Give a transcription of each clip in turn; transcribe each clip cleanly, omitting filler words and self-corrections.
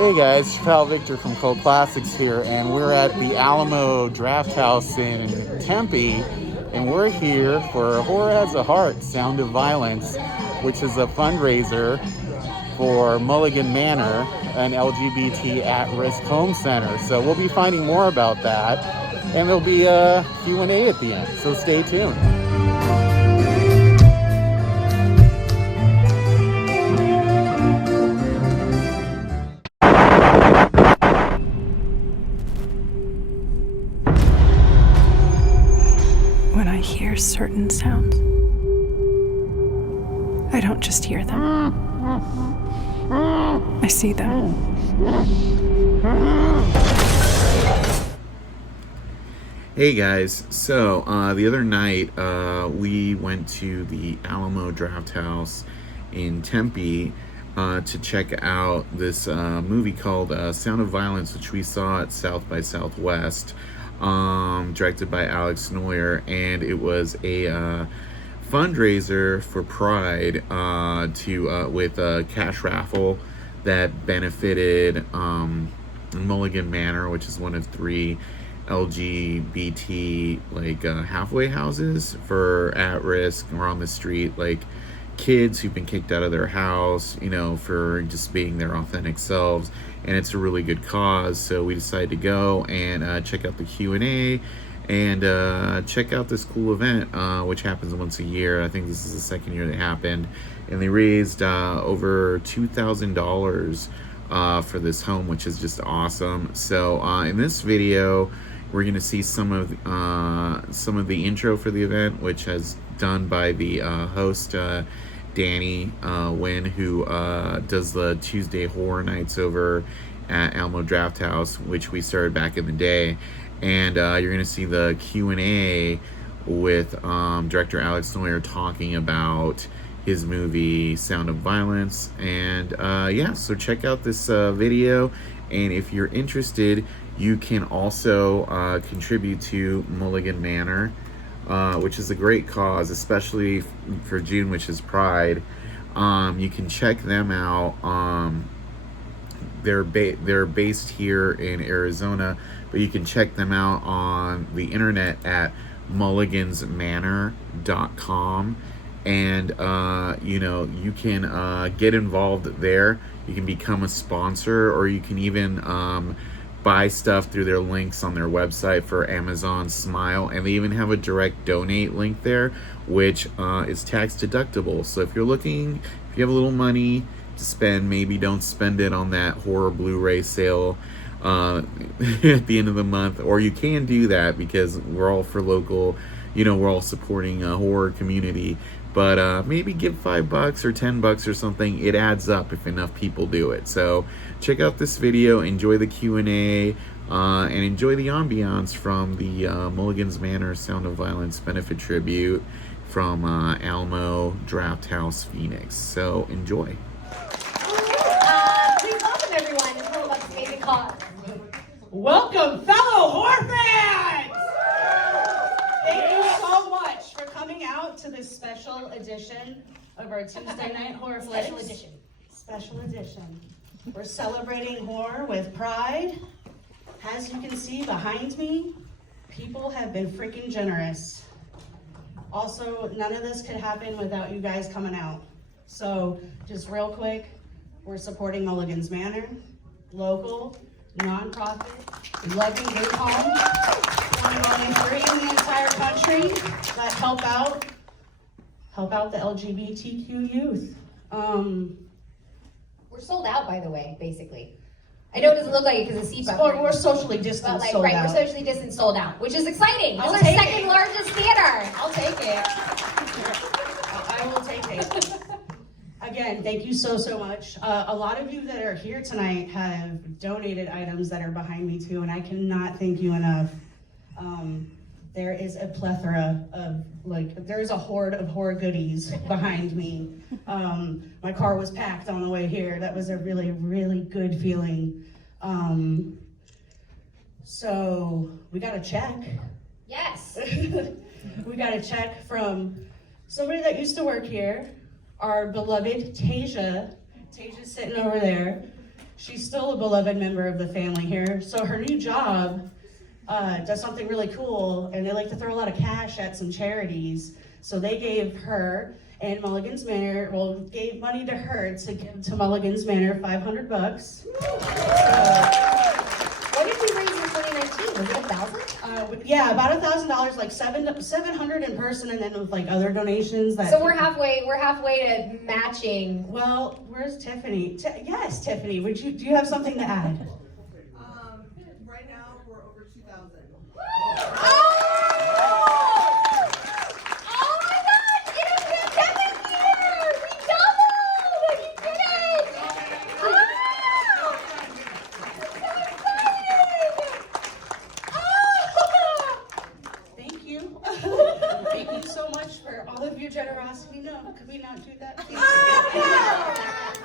Hey guys, Pal Victor from Cult Classics here, and we're at the Alamo Draft House in Tempe, and we're here for Horror Has a Heart, Sound of Violence, which is a fundraiser for Mulligan Manor, an LGBT at-risk home center. So we'll be finding more about that, and there'll be a Q&A at the end, so stay tuned. When I hear certain sounds, I don't just hear them. I see them. Hey guys, so the other night we went to the Alamo Draft House in Tempe to check out this movie called Sound of Violence, which we saw at South by Southwest. Directed by Alex Noyer, and it was a fundraiser for Pride with a cash raffle that benefited Mulligan Manor, which is one of 3 LGBT halfway houses for at-risk or on the street kids who've been kicked out of their house, for just being their authentic selves. And it's a really good cause, so we decided to go and check out the Q&A and check out this cool event, which happens once a year. I think this is the second year that happened, and they raised over $2,000 for this home, which is just awesome. So in this video, we're going to see some of the intro for the event, which is done by the host Danny Wynn, who does the Tuesday horror nights over at Alamo Draft House, which we started back in the day. And you're going to see the Q&A with director Alex Noyer talking about his movie Sound of Violence. And yeah, so check out this video, and if you're interested, you can also contribute to Mulligan Manor, which is a great cause, especially for June, which is Pride. You can check them out. They're based here in Arizona, but you can check them out on the internet at mulligansmanor.com. And you can get involved there. You can become a sponsor, or you can even buy stuff through their links on their website for Amazon Smile, and they even have a direct donate link there, which is tax deductible. So if you have a little money to spend, maybe don't spend it on that horror Blu-ray sale at the end of the month, or you can do that because we're all for local, we're all supporting a horror community. But maybe give $5 or $10 or something. It adds up if enough people do it. So check out this video, enjoy the Q&A, and enjoy the ambiance from the Mulligan's Manor Sound of Violence benefit tribute from Alamo Draft House, Phoenix. So enjoy. Please welcome everyone to tell about this amazing cause. Welcome, fellow horror fans! Thank you so much for coming out to this special edition of our Tuesday night horror flicks. Special edition. We're celebrating horror with Pride. As you can see behind me, people have been freaking generous. Also, none of this could happen without you guys coming out. So, just real quick, we're supporting Mulligan's Manor, local, non-profit, loving group home, one of only 3 in the entire country that help out the LGBTQ youth. We're sold out, by the way, basically. I know it doesn't look like it because the seats up here. We're socially distanced, sold out. We're socially distanced, sold out, which is exciting. It's our take second largest theater. I'll take it. I will take it. Again, thank you so much. A lot of you that are here tonight have donated items that are behind me too, and I cannot thank you enough. There is a plethora of, there's a hoard of horror goodies behind me. My car was packed on the way here. That was a really, really good feeling. So we got a check. Yes. We got a check from somebody that used to work here, our beloved Tasia. Tasia's sitting over there. she's still a beloved member of the family here. So her new job does something really cool, and they like to throw a lot of cash at some charities. So they gave her and Mulligan's Manor, gave money to her to give to Mulligan's Manor $500. So, What did we raise in 2019? Was it 1,000? yeah, about $1,000, like 700 in person, and then with like other donations. That So we're halfway to matching. Well, where's Tiffany? Yes, Tiffany. Do you have something to add? Right now we're over 2,000. Oh! Oh my gosh! In a pandemic year! We doubled! You did it! Ah! Thank you. Thank you so much for all of your generosity. No, could we not do that? Please?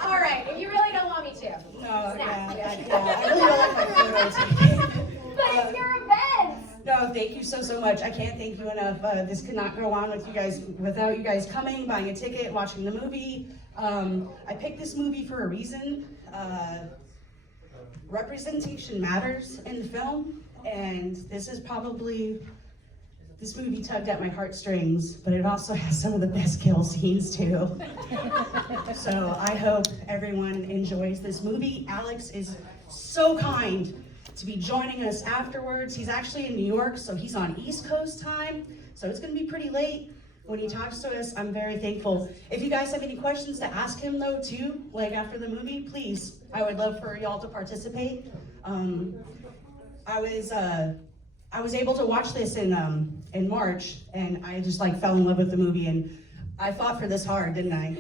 All right, if you really don't want me to. No, Snap. I really don't like my photos. But it's your event! No, thank you so much. I can't thank you enough. This could not go on with you guys without you guys coming, buying a ticket, watching the movie. I picked this movie for a reason. Representation matters in the film, and this movie tugged at my heartstrings, but it also has some of the best kill scenes too. So I hope everyone enjoys this movie. Alex is so kind to be joining us afterwards. He's actually in New York, so he's on East Coast time, so it's gonna be pretty late when he talks to us. I'm very thankful. If you guys have any questions to ask him though too, like after the movie, please, I would love for y'all to participate. I was able to watch this in March, and I just like fell in love with the movie, and I fought for this hard, didn't I?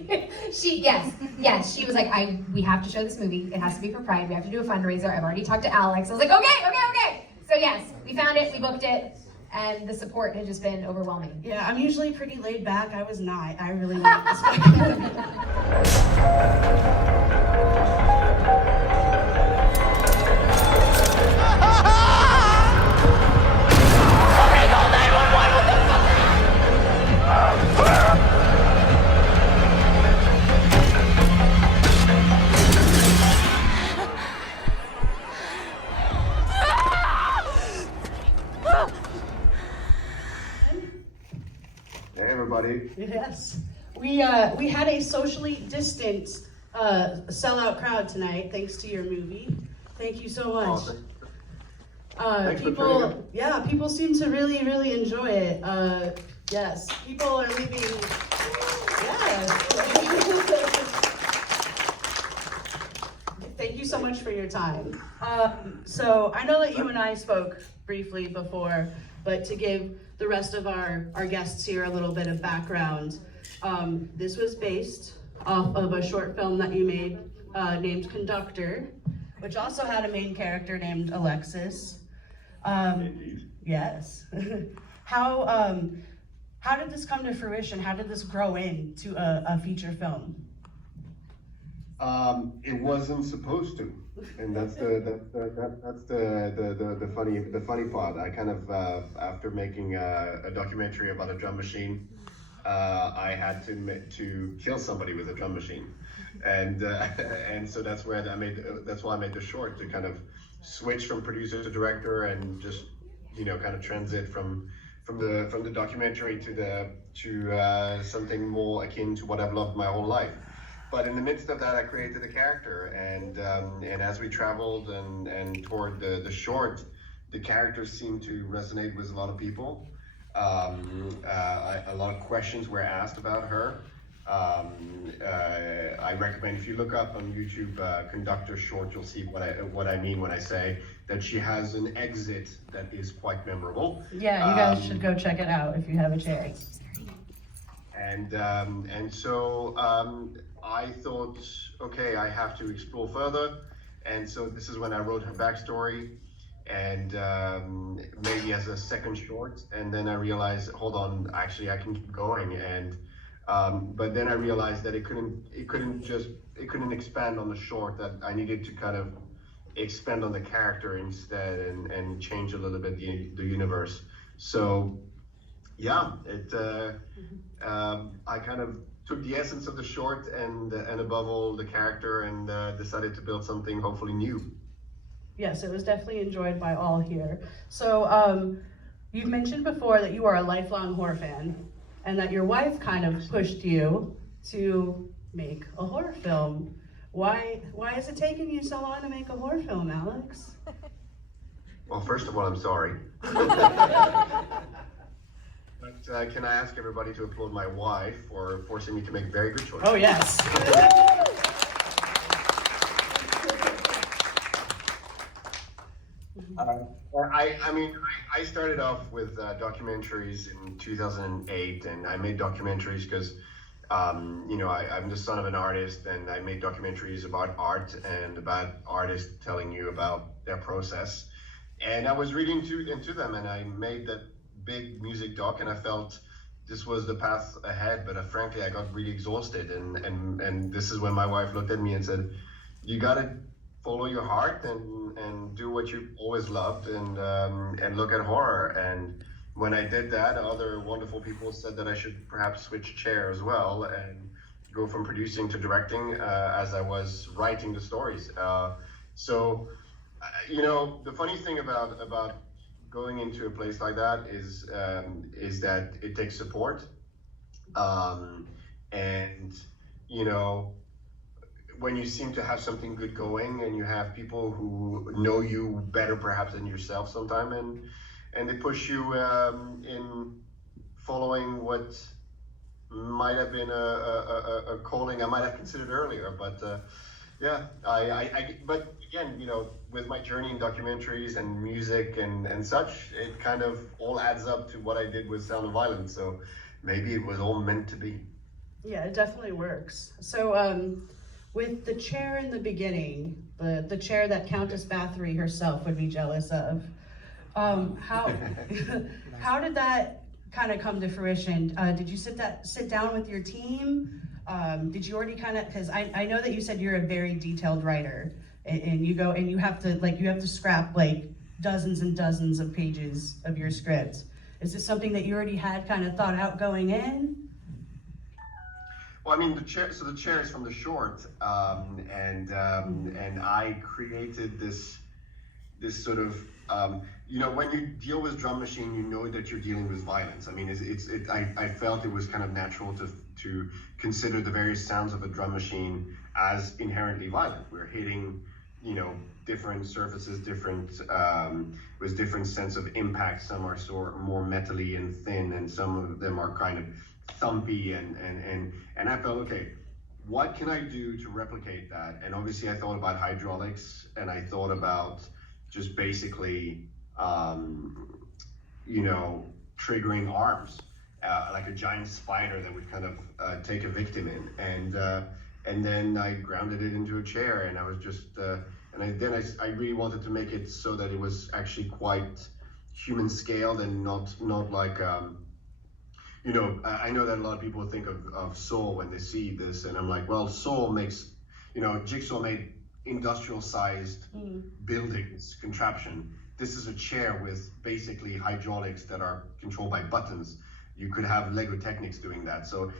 Yes, she was like, we have to show this movie. It has to be for Pride. We have to do a fundraiser. I've already talked to Alex. I was like, okay. So yes, we found it, we booked it, and the support has just been overwhelming. Yeah, I'm usually pretty laid back. I was not. I really wanted this one. Hey everybody. Yes. We had a socially distanced sellout crowd tonight, thanks to your movie. Thank you so much. Thanks for tuning in. People seem to really enjoy it. Yes, people are leaving. Yes. Thank you so much for your time. So I know that you and I spoke briefly before, but to give the rest of our guests here a little bit of background, this was based off of a short film that you made named Conductor, which also had a main character named Alexis. Yes. How did this come to fruition? How did this grow into a feature film? It wasn't supposed to, and that's the funny part. I kind of after making a documentary about a drum machine, I had to kill somebody with a drum machine, and so that's why I made the short, to kind of switch from producer to director and just kind of transit from the documentary to something more akin to what I've loved my whole life. But in the midst of that, I created a character, and as we traveled and toward the short, the character seemed to resonate with a lot of people. A lot of questions were asked about her. I recommend, if you look up on YouTube Conductor short, you'll see what I mean when I say that she has an exit that is quite memorable. Yeah, you guys should go check it out if you have a chance. And so I thought, okay, I have to explore further, and so this is when I wrote her backstory, and maybe as a second short, and then I realized, hold on, actually I can keep going, and but then I realized that it couldn't expand on the short, that I needed to kind of expand on the character instead, and change a little bit the universe. So yeah, I kind of took the essence of the short and above all the character and decided to build something hopefully new. Yes, it was definitely enjoyed by all here. So you've mentioned before that you are a lifelong horror fan and that your wife kind of pushed you to make a horror film. Why is it taking you so long to make a horror film, Alex? Well, first of all, I'm sorry. But can I ask everybody to applaud my wife for forcing me to make very good choices? Oh, yes. I started off with documentaries in 2008, and I made documentaries because, I'm the son of an artist, and I made documentaries about art and about artists telling you about their process. And I was really into them, and I made that big music doc, and I felt this was the path ahead. But frankly, I got really exhausted, and this is when my wife looked at me and said, "You gotta follow your heart and do what you always loved, and look at horror." And when I did that, other wonderful people said that I should perhaps switch chair as well and go from producing to directing as I was writing the stories. The funny thing about going into a place like that is that it takes support, and when you seem to have something good going and you have people who know you better perhaps than yourself sometime, and they push you in following what might have been a calling I might have considered earlier. But but again, with my journey in documentaries and music and such, it kind of all adds up to what I did with Sound of Violence. So maybe it was all meant to be. Yeah, it definitely works. So with the chair in the beginning, the chair that Countess Bathory herself would be jealous of, how did that kind of come to fruition? Did you sit down with your team? Did you already because I know that you said you're a very detailed writer, and you have to scrap like dozens and dozens of pages of your script. Is this something that you already had kind of thought out going in? Well, I mean, the chair is from the short, and I created this sort of, when you deal with drum machine, you know that you're dealing with violence. I mean, I felt it was kind of natural to consider the various sounds of a drum machine as inherently violent. We're hitting, different surfaces, with different sense of impact. Some are more metally and thin, and some of them are kind of thumpy, and I felt, okay, what can I do to replicate that? And obviously I thought about hydraulics, and I thought about just basically triggering arms, like a giant spider that would kind of take a victim in, and then I grounded it into a chair, and I was just I really wanted to make it so that it was actually quite human scaled and not like I know that a lot of people think of Saw when they see this, and I'm like, well, Saw makes, Jigsaw made industrial sized buildings, contraption. This is a chair with basically hydraulics that are controlled by buttons. You could have Lego Technics doing that. So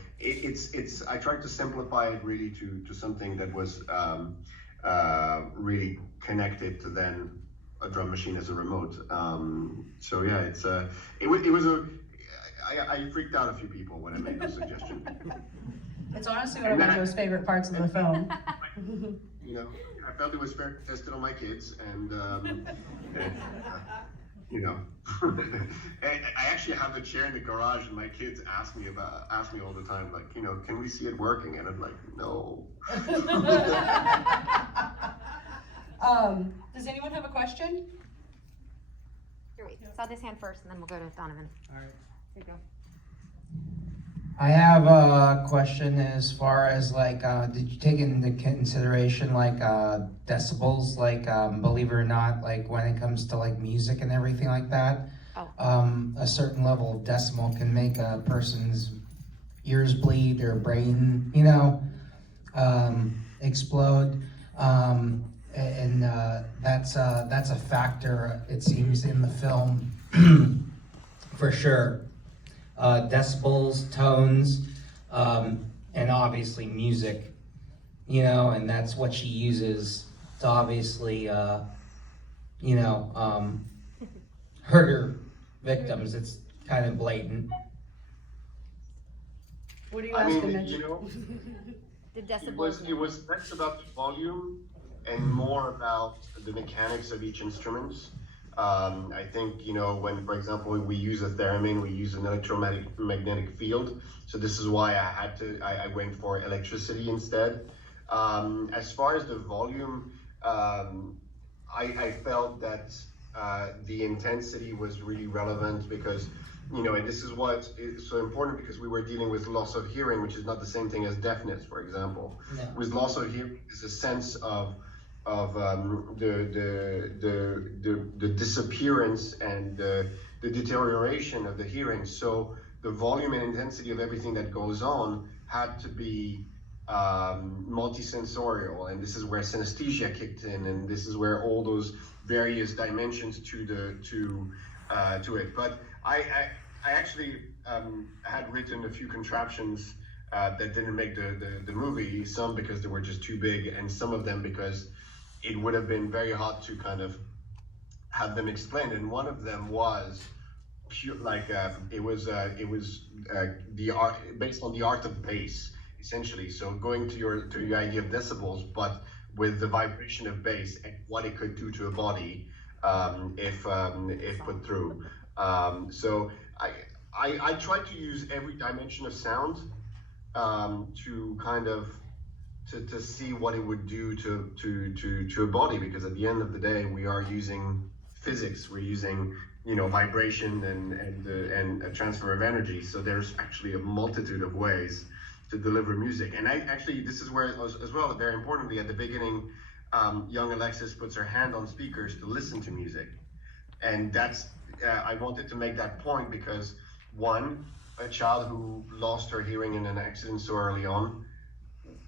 I tried to simplify it really to something that was really connected to then a drum machine as a remote. So yeah, I freaked out a few people when I made the suggestion. It's honestly one of my most favorite parts of the film. I felt it was fair to test it on my kids, and I actually have the chair in the garage, and my kids ask me all the time, like, can we see it working? And I'm like, no. Does anyone have a question? Here, wait. Saw this hand first, and then we'll go to Donovan. All right. Here you go. I have a question as far as did you take into consideration decibels, believe it or not, when it comes to music and everything like that? Oh. A certain level of decibel can make a person's ears bleed or brain, explode. And that's a factor, it seems, in the film for sure. Decibels, tones, and obviously music, you know, and that's what she uses to obviously, you know, hurt her victims. It's kind of blatant. What are you I asking, mean, Mitch? you know, The it decibels. was less about the volume and more about the mechanics of each instrument. I think, you know, when, for example, we use a theremin, we use an electromagnetic field. So this is why I went for electricity instead. As far as the volume, I felt that the intensity was really relevant because, you know, and this is what is so important because we were dealing with loss of hearing, which is not the same thing as deafness, for example. No. With loss of hearing is a sense of the disappearance and the deterioration of the hearing. So the volume and intensity of everything that goes on had to be multisensorial, and this is where synesthesia kicked in, and this is where all those various dimensions to it. But I actually had written a few contraptions that didn't make the movie, some because they were just too big, and some of them because it would have been very hard to kind of have them explained. And one of them was pure, like it was the art based on the art of bass, essentially. So going to your idea of decibels, but with the vibration of bass and what it could do to a body if put through. So I tried to use every dimension of sound to kind of to see what it would do to a body, because at the end of the day we are using physics, we're using, you know, vibration and a transfer of energy. So there's actually a multitude of ways to deliver music. And I actually, this is where as well, very importantly, at the beginning, young Alexis puts her hand on speakers to listen to music. And that's I wanted to make that point because, one, a child who lost her hearing in an accident so early on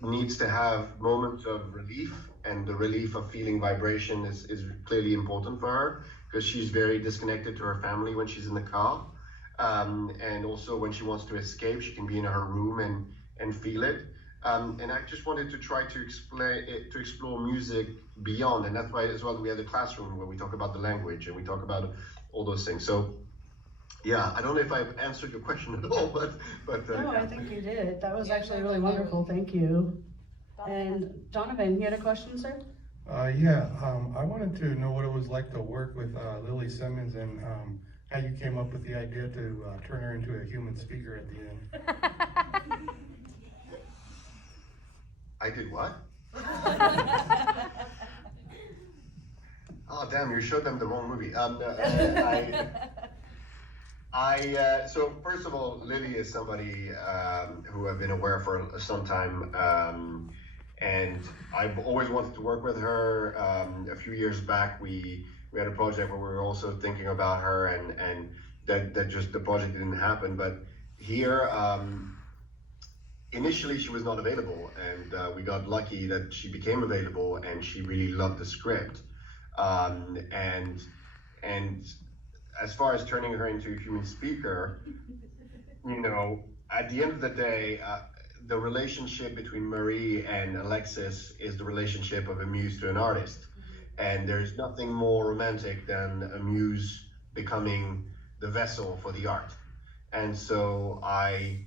needs to have moments of relief, and the relief of feeling vibration is clearly important for her because she's very disconnected to her family when she's in the car, and also when she wants to escape, she can be in her room and feel it. And I just wanted to try to explain it, to explore music beyond, and that's why as well we had a classroom where we talk about the language and we talk about all those things. So yeah, I don't know if I've answered your question at all, but No, yeah. I think you did. That was actually really wonderful. Thank you. And Donovan, you had a question, sir? I wanted to know what it was like to work with Lily Simmons and how you came up with the idea to turn her into a human speaker at the end. I did what? Oh damn! You showed them the wrong movie. So first of all, Lily is somebody who I've been aware for some time, and I've always wanted to work with her. A few years back, we had a project where we were also thinking about her, and that just the project didn't happen. But here, initially she was not available, and we got lucky that she became available, and she really loved the script, and as far as turning her into a human speaker, you know, at the end of the day, the relationship between Marie and Alexis is the relationship of a muse to an artist. And there's nothing more romantic than a muse becoming the vessel for the art. And so I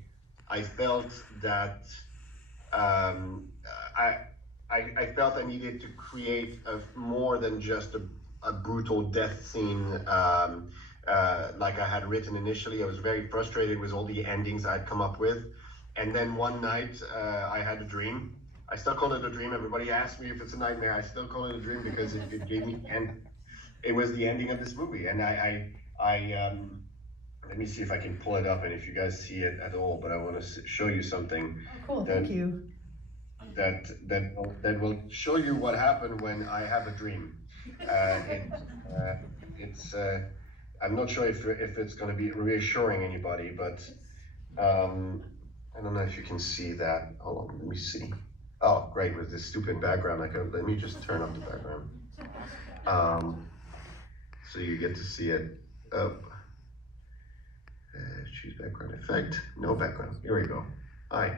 felt that um, I, I felt I needed to create more than just a brutal death scene like I had written initially. I was very frustrated with all the endings I'd come up with. And then one night I had a dream. I still call it a dream. Everybody asks me if it's a nightmare. I still call it a dream because it gave me, and it was the ending of this movie. And let me see if I can pull it up and if you guys see it at all, but I want to show you something. Cool, that, thank you. that will show you what happened when I have a dream. It's I'm not sure if it's going to be reassuring anybody, but I don't know if you can see that. Hold on, let me see. Oh, great, with this stupid background, let me just turn off the background. So you get to see it. Choose background effect. No background. Here we go. Hi.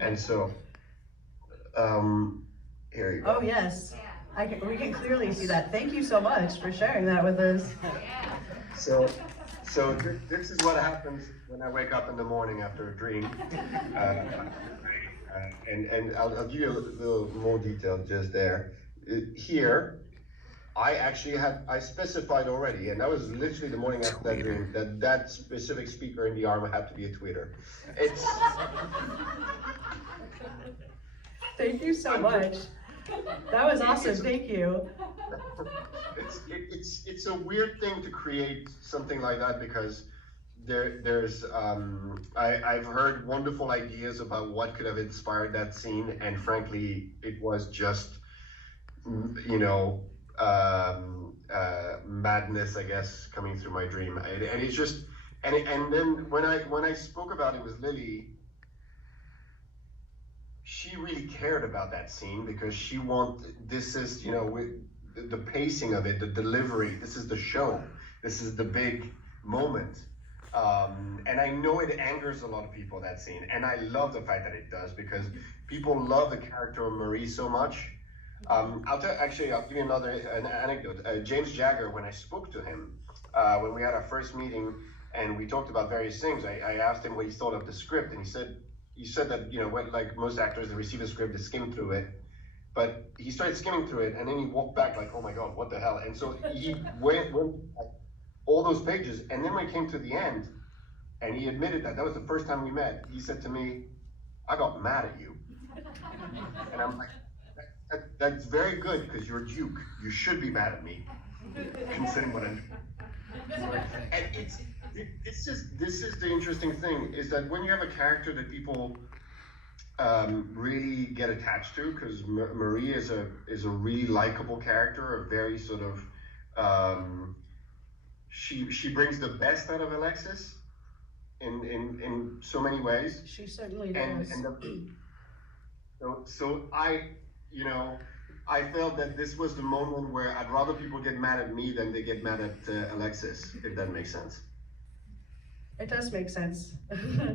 And so, here you go. Oh, yes. We can clearly see that. Thank you so much for sharing that with us. So this is what happens when I wake up in the morning after a dream. And I'll give you a little more detail just there. Here, I specified already, and that was literally the morning after that dream, that specific speaker in the arm had to be a tweeter. It's. Thank you so much. That was awesome. Thank you. It's a weird thing to create something like that because I've heard wonderful ideas about what could have inspired that scene, and frankly, it was just madness, I guess, coming through my dream, and it's just and then when I spoke about it with Lily, she really cared about that scene because this is with the pacing of it, the delivery, this is the show, this is the big moment, and I know it angers a lot of people, that scene, and I love the fact that it does because people love the character of Marie so much. I'll give you an anecdote. James Jagger, when I spoke to him, when we had our first meeting and we talked about various things, I asked him what he thought of the script, and he said that, like most actors, they receive a script, they skim through it, but he started skimming through it, and then he walked back like, oh my God, what the hell? And so he went all those pages, and then when it came to the end, and he admitted that was the first time we met, he said to me, I got mad at you. And I'm like, that's very good, because you're a Duke. You should be mad at me, considering what I'm doing. And this is the interesting thing, is that when you have a character that people really get attached to, because Marie is a really likable character, a very sort of she brings the best out of Alexis in so many ways. She certainly does. So I felt that this was the moment where I'd rather people get mad at me than they get mad at Alexis, if that makes sense. It does make sense.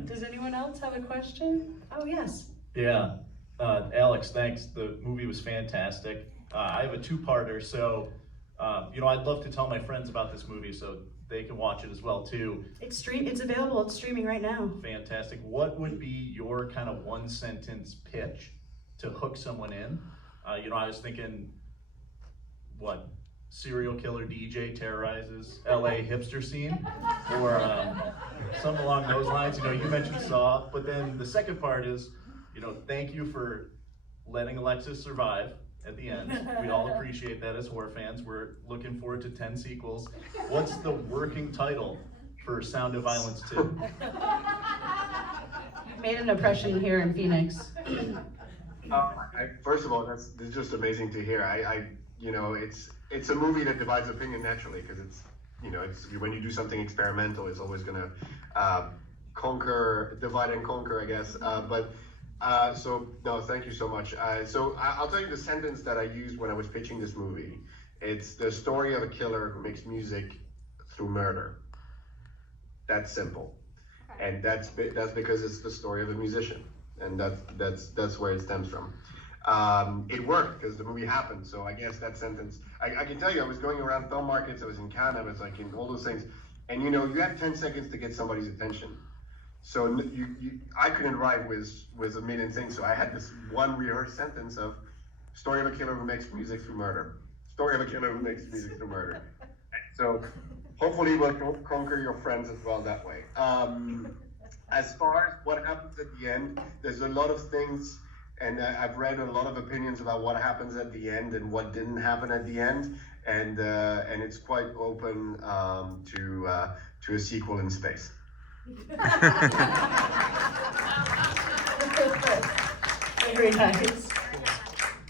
Does anyone else have a question? Oh, yes. Yeah, Alex, thanks. The movie was fantastic. I have a two-parter, so I'd love to tell my friends about this movie so they can watch it as well too. It's available. It's streaming right now. Fantastic. What would be your kind of one-sentence pitch to hook someone in? I was thinking, what? Serial killer DJ terrorizes LA hipster scene, or something along those lines. You mentioned Saw, but then the second part is, thank you for letting Alexis survive at the end. We all appreciate that as horror fans. We're looking forward to 10 sequels. What's the working title for Sound of Violence 2? You've made an impression here in Phoenix. First of all, this is just amazing to hear. It's a movie that divides opinion naturally, because it's when you do something experimental, it's always going to divide and conquer, I guess. So no, thank you so much. So I'll tell you the sentence that I used when I was pitching this movie. It's the story of a killer who makes music through murder. That's simple, and that's because it's the story of a musician, and that's where it stems from. It worked because the movie happened. So I guess that sentence, I can tell you, I was going around film markets, I was in Cannes, I was like in all those things, and you have 10 seconds to get somebody's attention. So I couldn't write with a million things, so I had this one rehearsed sentence of story of a killer who makes music through murder. Story of a killer who makes music through murder. So hopefully we'll conquer your friends as well that way. As far as what happens at the end, there's a lot of things, and I've read a lot of opinions about what happens at the end and what didn't happen at the end, and it's quite open to a sequel in space. Very nice.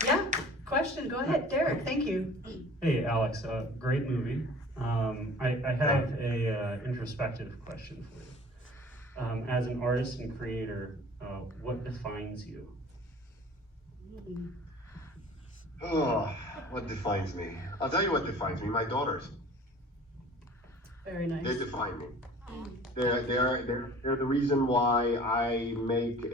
Yeah, question, go ahead, Derek, thank you. Hey Alex, great movie. I have a introspective question for you. As an artist and creator, what defines you? Oh, what defines me? I'll tell you what defines me. My daughters. Very nice. They define me. They're the reason why I make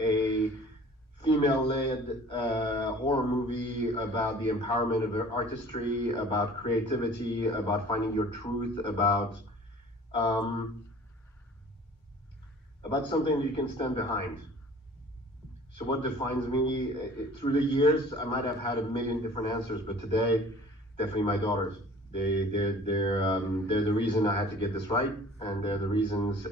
female-led horror movie about the empowerment of artistry, about creativity, about finding your truth, um, about something that you can stand behind. So what defines me? Through the years, I might have had a million different answers, but today, definitely my daughters. They're the reason I had to get this right, and they're the reasons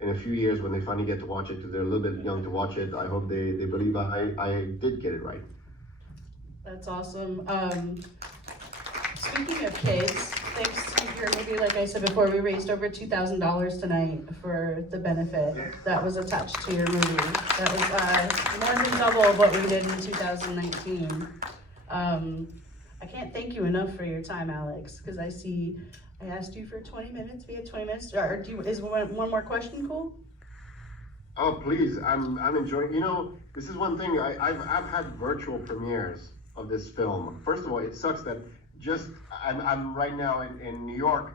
in a few years when they finally get to watch it, because they're a little bit young to watch it, I hope they believe I did get it right. That's awesome. Speaking of kids, thanks to your movie, like I said before, we raised over $2,000 tonight for the benefit that was attached to your movie. That was more than double of what we did in 2019. I can't thank you enough for your time, Alex, because I asked you for 20 minutes. We had 20 minutes. Or is one more question cool? Oh please, I'm enjoying. You know, this is one thing. I've had virtual premieres of this film. First of all, it sucks that I'm right now in New York,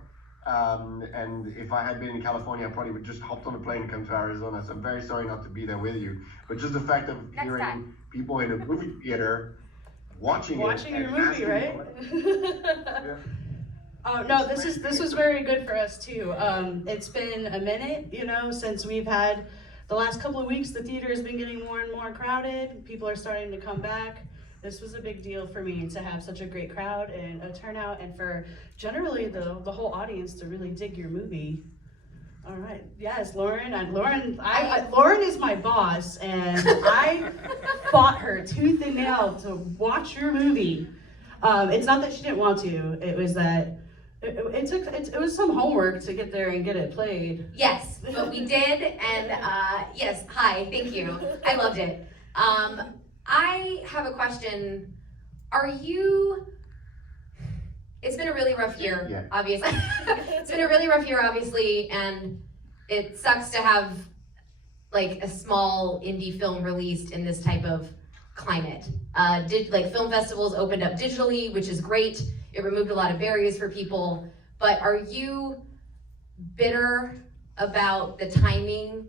and if I had been in California, I probably would just hopped on a plane and come to Arizona. So I'm very sorry not to be there with you. But just the fact of hearing people in a movie theater watching your movie, right? Yeah. Oh no, this was very good for us too. It's been a minute, since we've had the last couple of weeks. The theater has been getting more and more crowded. People are starting to come back. This was a big deal for me to have such a great crowd and a turnout, and for generally the whole audience to really dig your movie. All right, yes, Lauren. Lauren is my boss, and I fought her tooth and nail to watch your movie. It's not that she didn't want to. It was that it was some homework to get there and get it played. Yes, but we did, and yes, hi, thank you. I loved it. I have a question. It's been a really rough year, obviously. It's been a really rough year, obviously, and it sucks to have like a small indie film released in this type of climate. Film festivals opened up digitally, which is great. It removed a lot of barriers for people, but are you bitter about the timing?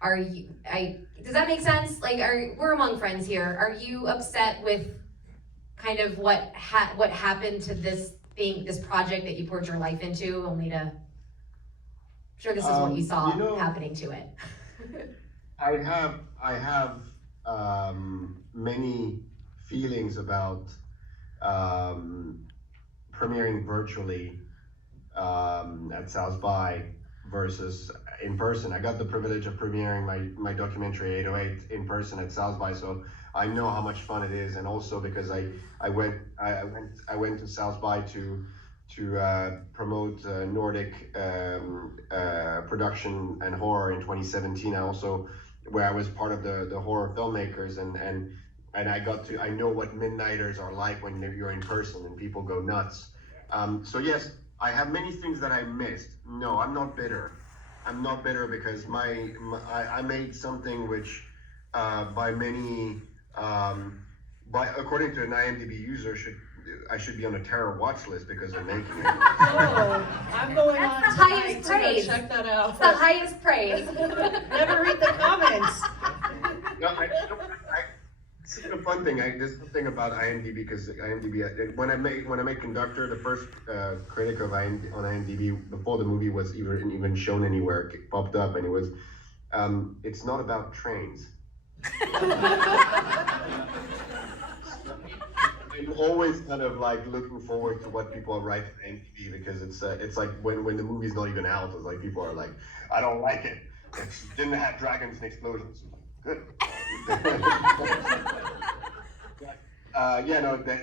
Does that make sense? We're among friends here. Are you upset with kind of what happened to this project that you poured your life into, only to, I'm sure this is what you saw happening to it. I have many feelings about premiering virtually at South by versus in person. I got the privilege of premiering my documentary 808 in person at South by, so I know how much fun it is, and also because I went to South by to promote Nordic production and horror in 2017. Where I was part of the horror filmmakers, and I know what midnighters are like when you're in person and people go nuts. So yes, I have many things that I missed. No, I'm not bitter. I'm not bitter because I made something which by many according to an IMDb user I should be on a terror watch list because they're making it. Oh, I'm going on That's the tonight highest to go praise. check that out. It's the highest praise. Never read the comments. No, this is a fun thing. There's something about IMDb because IMDb. When I made Conductor, the first critic of on IMDb before the movie was even shown anywhere, it popped up, and it was, it's not about trains. I'm always kind of like looking forward to what people write on IMDb because it's like when the movie's not even out, it's like people are like, I don't like it. It didn't have dragons and explosions. Good.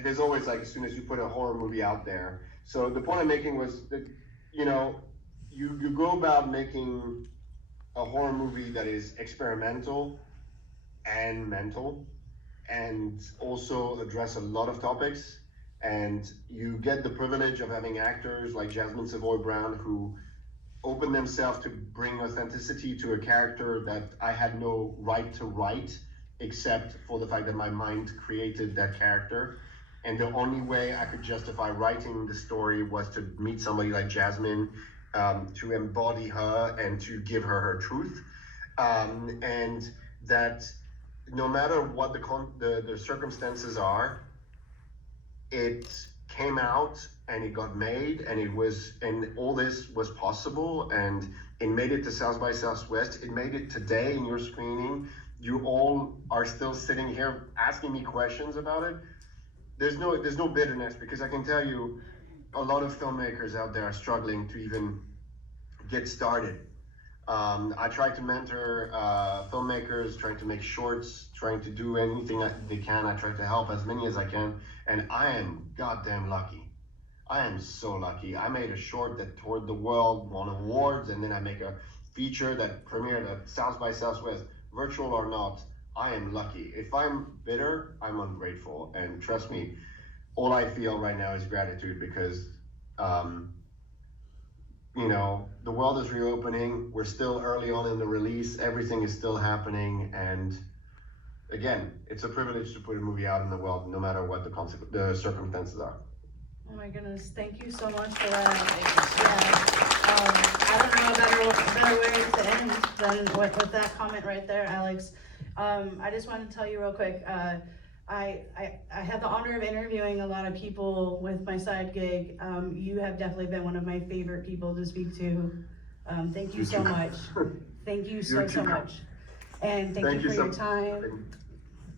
There's always like as soon as you put a horror movie out there. So the point I'm making was that you go about making a horror movie that is experimental and mental, and also address a lot of topics. And you get the privilege of having actors like Jasmine Savoy Brown who open themselves to bring authenticity to a character that I had no right to write, except for the fact that my mind created that character. And the only way I could justify writing the story was to meet somebody like Jasmine, to embody her and to give her truth. And that no matter what the circumstances are, it came out and it got made, and all this was possible, and it made it to South by Southwest. It made it today in your screening. You all are still sitting here asking me questions about it. There's no bitterness, because I can tell you a lot of filmmakers out there are struggling to even get started. I try to mentor filmmakers, trying to make shorts, trying to do anything they can. I try to help as many as I can, and I am goddamn lucky. I am so lucky. I made a short that toured the world, won awards, and then I make a feature that premiered at South by Southwest, virtual or not. I am lucky. If I'm bitter, I'm ungrateful, and trust me, all I feel right now is gratitude, because you know, the world is reopening. We're still early on in the release. Everything is still happening. And again, it's a privilege to put a movie out in the world, no matter what the circumstances are. Oh my goodness, thank you so much for that. Yeah. I don't know a better way to end than with that comment right there, Alex. I just wanted to tell you real quick, I had the honor of interviewing a lot of people with my side gig. You have definitely been one of my favorite people to speak to. Thank you so much. Thank you so much. And thank you for your time.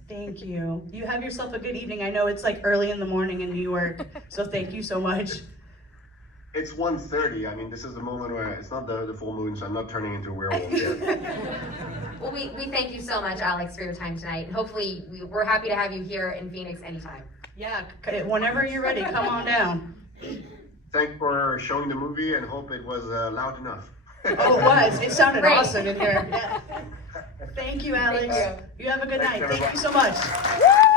Thank you. You have yourself a good evening. I know it's like early in the morning in New York, so thank you so much. It's 1:30. I mean, this is the moment where it's not the full moon, so I'm not turning into a werewolf yet. Well, we thank you so much, Alex, for your time tonight. Hopefully, we're happy to have you here in Phoenix anytime. Yeah, whenever you're ready, come on down. Thanks for showing the movie, and hope it was loud enough. Oh, it was. It sounded Great. awesome in here. Yeah. Thank you, Alex. Thank you. You have a good Thanks, night. Thank everybody. you so much.